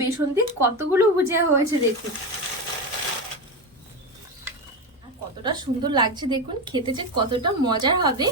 বেসন দিয়ে কতগুলো ভুজিয়া হয়েছে দেখুন। কতটা সুন্দর লাগছে দেখুন, খেতে যে কতটা মজার হবে।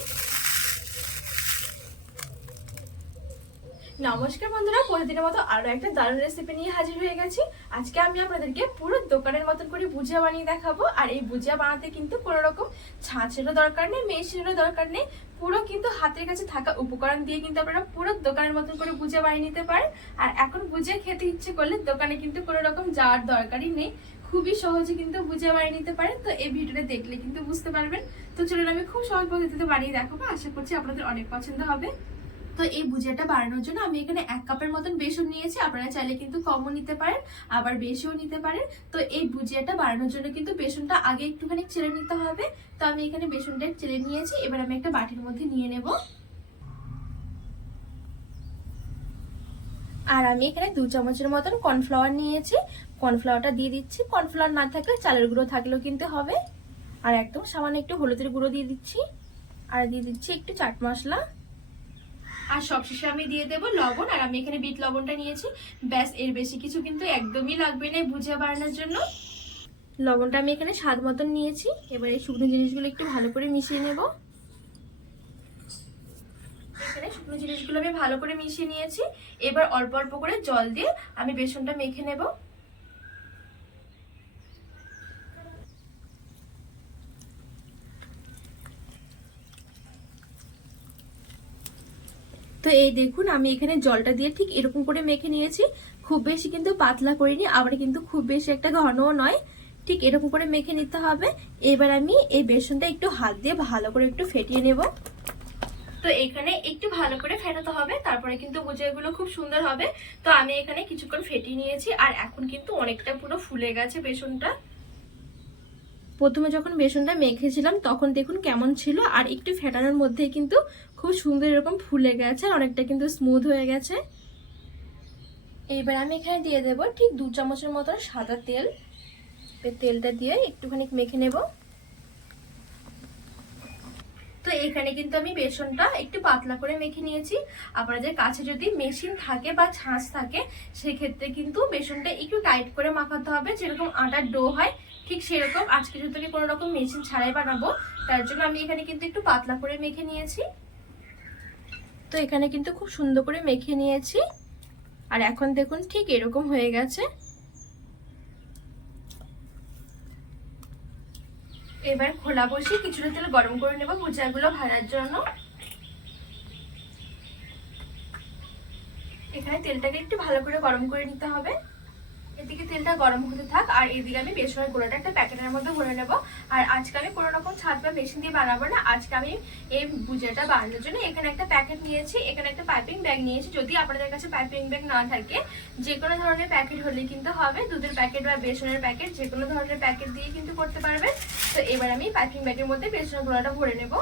নমস্কার বন্ধুরা, প্রতিদিনের মতো আরও একটা দারুণ রেসিপি নিয়ে হাজির হয়ে গেছি। আজকে আমি আপনাদেরকে পুরো দোকানের মতন করে ভুজিয়া বানিয়ে দেখাবো। আর এই ভুজিয়া বানাতে কিন্তু কোনো রকম ছাঁচেরও দরকার নেই, মেশিনেরও দরকার নেই। পুরো কিন্তু হাতের কাছে থাকা উপকরণ দিয়ে কিন্তু আপনারা পুরো দোকানের মতন করে ভুজিয়া বানিয়ে নিতে পারেন। আর এখন ভুজিয়া খেতে ইচ্ছে করলে দোকানে কিন্তু কোনো রকম যাওয়ার দরকারই নেই। খুবই সহজে কিন্তু বুঝে বানিয়ে নিতে পারেন। তো এই ভিডিওটা দেখলে কিন্তু বুঝতে পারবেন। তো চলুন আমি খুব সহজ পদ্ধতিতে বানিয়ে দেখাবো। আশা করছি আপনাদের অনেক পছন্দ হবে। তো এই ভুজিয়াটা বানানোর জন্য আমি এখানে এক কাপের মতন বেসন নিয়েছি। আপনারা চাইলে কিন্তু কমও নিতে পারেন, আবার বেশিও নিতে পারেন। তো এই ভুজিয়াটা বানানোর জন্য কিন্তু বেসনটা আগে একটুখানি চেলে নিতে হবে। তো আমি এখানে বেসনটা চেলে নিয়েছি, এবার আমি একটা বাটির মধ্যে নিয়ে নেব। আর আমি এখানে দু চামচের মতন কর্নফ্লাওয়ার নিয়েছি। কর্নফ্লাওয়ারটা দিয়ে দিচ্ছি। কর্নফ্লাওয়ার না থাকলে চালের গুঁড়ো থাকলেও কিন্তু হবে। আর একদম সামান্য একটু হলুদের গুঁড়ো দিয়ে দিচ্ছি। আর দিয়ে দিচ্ছি একটু চাট মশলা। আর সবশেষে আমি দিয়ে দেবো লবণ, আর আমি এখানে বিট লবণটা নিয়েছি। ব্যাস, এর বেশি কিছু কিন্তু একদমই লাগবে না ভুজিয়া বানানোর জন্য। লবণটা আমি এখানে স্বাদ মতন নিয়েছি। এবার এই শুকনো জিনিসগুলো একটু ভালো করে মিশিয়ে নেব। এখানে শুকনো জিনিসগুলো আমি ভালো করে মিশিয়ে নিয়েছি। এবার অল্প অল্প করে জল দিয়ে আমি বেসনটা মেখে নেব। তো এই দেখুন, আমি এখানে জলটা দিয়ে ঠিক এরকম করে মেখে নিয়েছি। খুব বেশি কিন্তু পাতলা করিনি, আবার কিন্তু খুব বেশি একটা ঘনও নয়। ঠিক এরকম করে মেখে নিতে হবে। এবার আমি এই বেসনটা একটু হাত দিয়ে ভালো করে একটু ফেটিয়ে নেব। তো এখানে একটু ভালো করে ফেটাতে হবে, তারপরে কিন্তু গুজিয়াগুলো খুব সুন্দর হবে। তো আমি এখানে কিছুক্ষণ ফেটিয়ে নিয়েছি, আর এখন কিন্তু অনেকটা পুরো ফুলে গেছে বেসনটা। প্রথমে যখন বেসনটা মেখেছিলাম, তখন দেখুন কেমন ছিল, আর একটু ফেটানোর মধ্যে কিন্তু খুব সুন্দর এরকম ফুলে গেছে আর অনেকটা কিন্তু স্মুথ হয়ে গেছে। এবার আমি এখানে দিয়ে দেব ঠিক দু চামচের মতো সাদা তেল। তেলটা দিয়ে একটুখানি মেখে নেব। তো এখানে কিন্তু আমি বেসনটা একটু পাতলা করে মেখে নিয়েছি। আপনাদের কাছে যদি মেশিন থাকে বা ছাঁচ থাকে, সেক্ষেত্রে কিন্তু বেসনটা একটু টাইট করে মাখাতে হবে। যেরকম আটার ডো হয়, ঠিক সেরকম। আজকে যদি কোনো রকম মেশিন ছাড়াই বানাবো, তার জন্য আমি এখানে কিন্তু একটু পাতলা করে মেখে নিয়েছি। তো এখানে কিন্তু খুব সুন্দর করে মেখে নিয়েছি। আর এখন দেখুন ঠিক এরকম হয়ে গেছে। এবার খোলা বসিয়ে কিছুটা তেল গরম করে নেব ভুজিয়াগুলো ভাজার জন্য। এখানে তেলটাকে একটু ভালো করে গরম করে নিতে হবে। এদিকে তেলটা গরম হতে থাক, আর এদিকে আমি বেসনের গুঁড়োটা একটা প্যাকেটের মধ্যে ভরে নেব। আর আজকে আমি কোনো রকম ছাদ বা মেশিন দিয়ে বানাবো না, আজকে আমি এই ভুজিয়াটা বানানোর জন্য এখানে একটা প্যাকেট নিয়েছি, এখানে একটা পাইপিং ব্যাগ নিয়েছি। যদি আপনাদের কাছে পাইপিং ব্যাগ না থাকে, যে কোনো ধরনের প্যাকেট হলে কিন্তু হবে, দুধের প্যাকেট বা বেসনের প্যাকেট, যে কোনো ধরনের প্যাকেট দিয়ে কিন্তু করতে পারবেন। তো এবার আমি পাইপিং ব্যাগের মধ্যে বেসনের গুঁড়োটা ভরে নেব।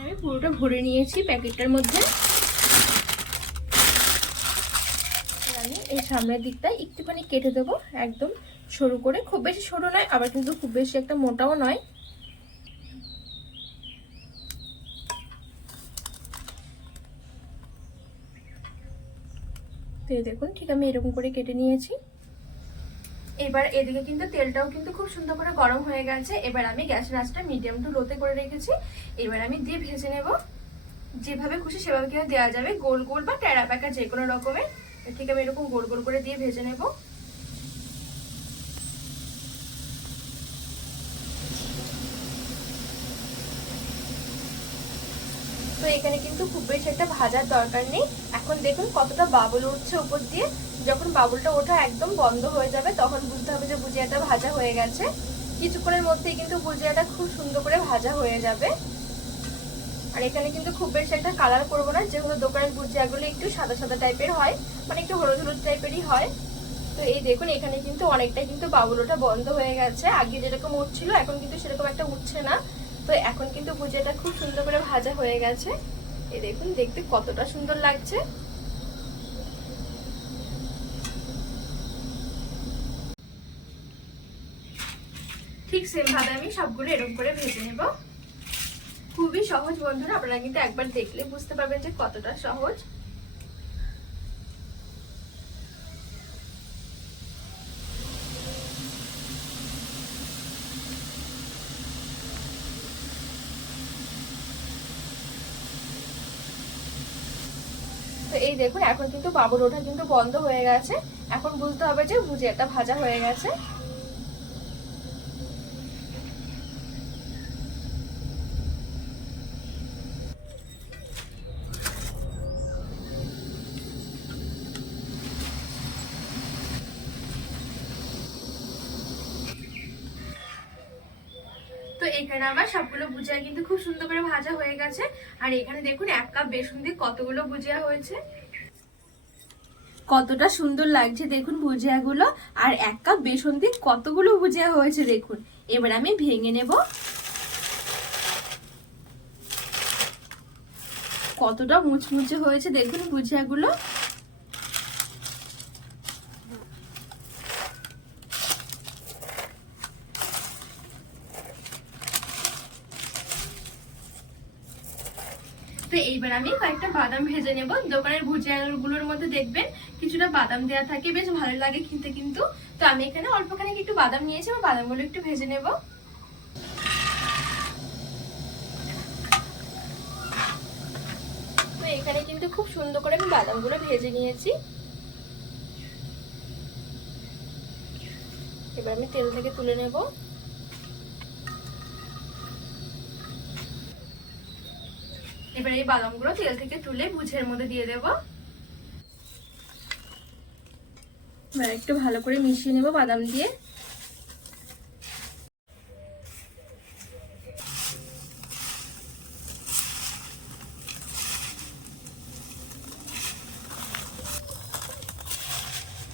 আমি পুরোটা ভরে নিয়েছি প্যাকেটটার মধ্যে। আমি এই সামনের দিকটা একটুখানি কেটে দেবো, একদম সরু করে। খুব বেশি সরু নয়, আবার কিন্তু খুব বেশি একটা মোটাও নয়। তো দেখুন, ঠিক আমি এরকম করে কেটে নিয়েছি। এবার এদিকে কিন্তু তেলটাও কিন্তু খুব সুন্দর করে গরম হয়ে গেছে। এবার আমি গ্যাসের আঁচটা মিডিয়াম টু লোতে করে রেখেছি। এবার আমি দিয়ে ভেজে নেব। যেভাবে খুশি সেভাবে কিন্তু দেওয়া যাবে। গোল গোল বা টেরা প্যাকা যে কোনো রকমের। ঠিক আমি এরকম গোল গোল করে দিয়ে ভেজে নেব। তো এখানে কিন্তু খুব বেশি একটা ভাজার দরকার নেই। এখন দেখুন কতটা বাবল উঠছে উপর দিয়ে। যখন বাবুলটা ওঠা একদম বন্ধ হয়ে যাবে, তখন বুঝতে হবে যে ভুজিয়াটা ভাজা হয়ে গেছে। কিছুক্ষণের মধ্যেই কিন্তু ভুজিয়াটা খুব সুন্দর করে ভাজা হয়ে যাবে। আর এখানে কিন্তু খুব বেশি একটা কালার করব না, যেহেতু দোকানের ভুজিয়াগুলো একটু সাদা সাদা টাইপের হয় মানে একটু হলুদ হলুদ টাইপেরই হয়। তো এই দেখুন, এখানে কিন্তু অনেকটা কিন্তু বাবুলোটা বন্ধ হয়ে গেছে। আগে যেরকম উঠছিল, এখন কিন্তু সেরকম একটা উঠছে না। তো এখন কিন্তু ভুজিয়াটা খুব সুন্দর করে ভাজা হয়ে গেছে। এই দেখুন, দেখতে কতটা সুন্দর লাগছে। ঠিক সেম ভাবে আমি সবগুলো এরকম করে ভেজে নেব। খুবই সহজ বন্ধুরা, আপনারা কিন্তু একবার দেখলে বুঝতে পারবেন যে কতটা সহজ। তো এই দেখুন, এখন কিন্তু বাবুর ওঠা কিন্তু বন্ধ হয়ে গেছে। এখন বুঝতে হবে যে ভুজিয়াটা ভাজা হয়ে গেছে। এখানে আমার সবগুলো ভুজিয়া কিন্তু খুব সুন্দর করে ভাজা হয়ে গেছে। আর এখানে দেখুন, এক কাপ বেসন দিয়ে কতগুলো ভুজিয়া হয়েছে। কতটা সুন্দর লাগছে দেখুন ভুজিয়াগুলো। আর এক কাপ বেসন দিয়ে কতগুলো ভুজিয়া হয়েছে দেখুন। এবার আমি ভেঙে নেব। কতটা মুচমুচে হয়েছে দেখুন ভুজিয়াগুলো। তো এইবার আমি কয়েকটা বাদাম ভেজে নেব। দোকানের ভুজিয়াগুলোর মধ্যে দেখবেন কিছুটা বাদাম দেওয়া থাকে। বেশ ভালো লাগে খেতে কিন্তু। তো আমি এখানে অল্পখানি একটু বাদাম নিয়েছি। আমার বাদামগুলো একটু ভেজে নেব। তো এখানে কিন্তু খুব সুন্দর করে আমি বাদামগুলো ভেজে নিয়েছি। এবার আমি তেল থেকে তুলে নেব। এবার এই বাদামগুলো তেল থেকে তুলে বুঝের মধ্যে দিয়ে দেব। এবার একটু ভালো করে মিশিয়ে নেব বাদাম দিয়ে।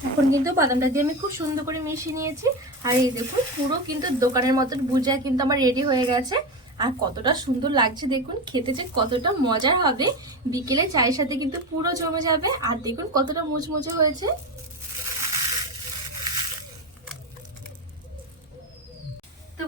এখন কিন্তু বাদামটা দিয়ে আমি খুব সুন্দর করে মিশিয়ে নিয়েছি। আর এই দেখুন, পুরো কিন্তু দোকানের মতন বুঝা কিন্তু আমার রেডি হয়ে গেছে। আর কতটা সুন্দর লাগছে দেখুন, খেতে যে কতটা মজার হবে। বিকেলে চায়ের সাথে কিন্তু পুরো জমে যাবে। আর দেখুন কতটা মুচমুচে হয়েছে।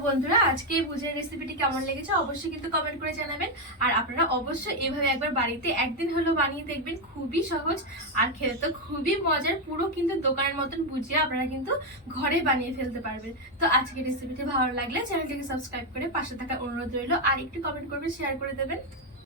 বন্ধুরা আজকে এই রেসিপিটি কেমন লেগেছে অবশ্যই কিন্তু কমেন্ট করে জানাবেন। আর আপনারা অবশ্যই এভাবে একবার বাড়িতে একদিন হলো বানিয়ে দেখবেন, খুবই সহজ আর খেতে তো খুবই মজার, পুরো কিন্তু দোকানের মতন বুঝিয়ে আপনারা কিন্তু ঘরে বানিয়ে ফেলতে পারবেন। তো আজকে রেসিপিটি ভালো লাগলে চ্যানেলটিকে সাবস্ক্রাইব করে পাশে থাকার অনুরোধ রইল। আর একটু কমেন্ট করবেন শেয়ার করে দেবেন।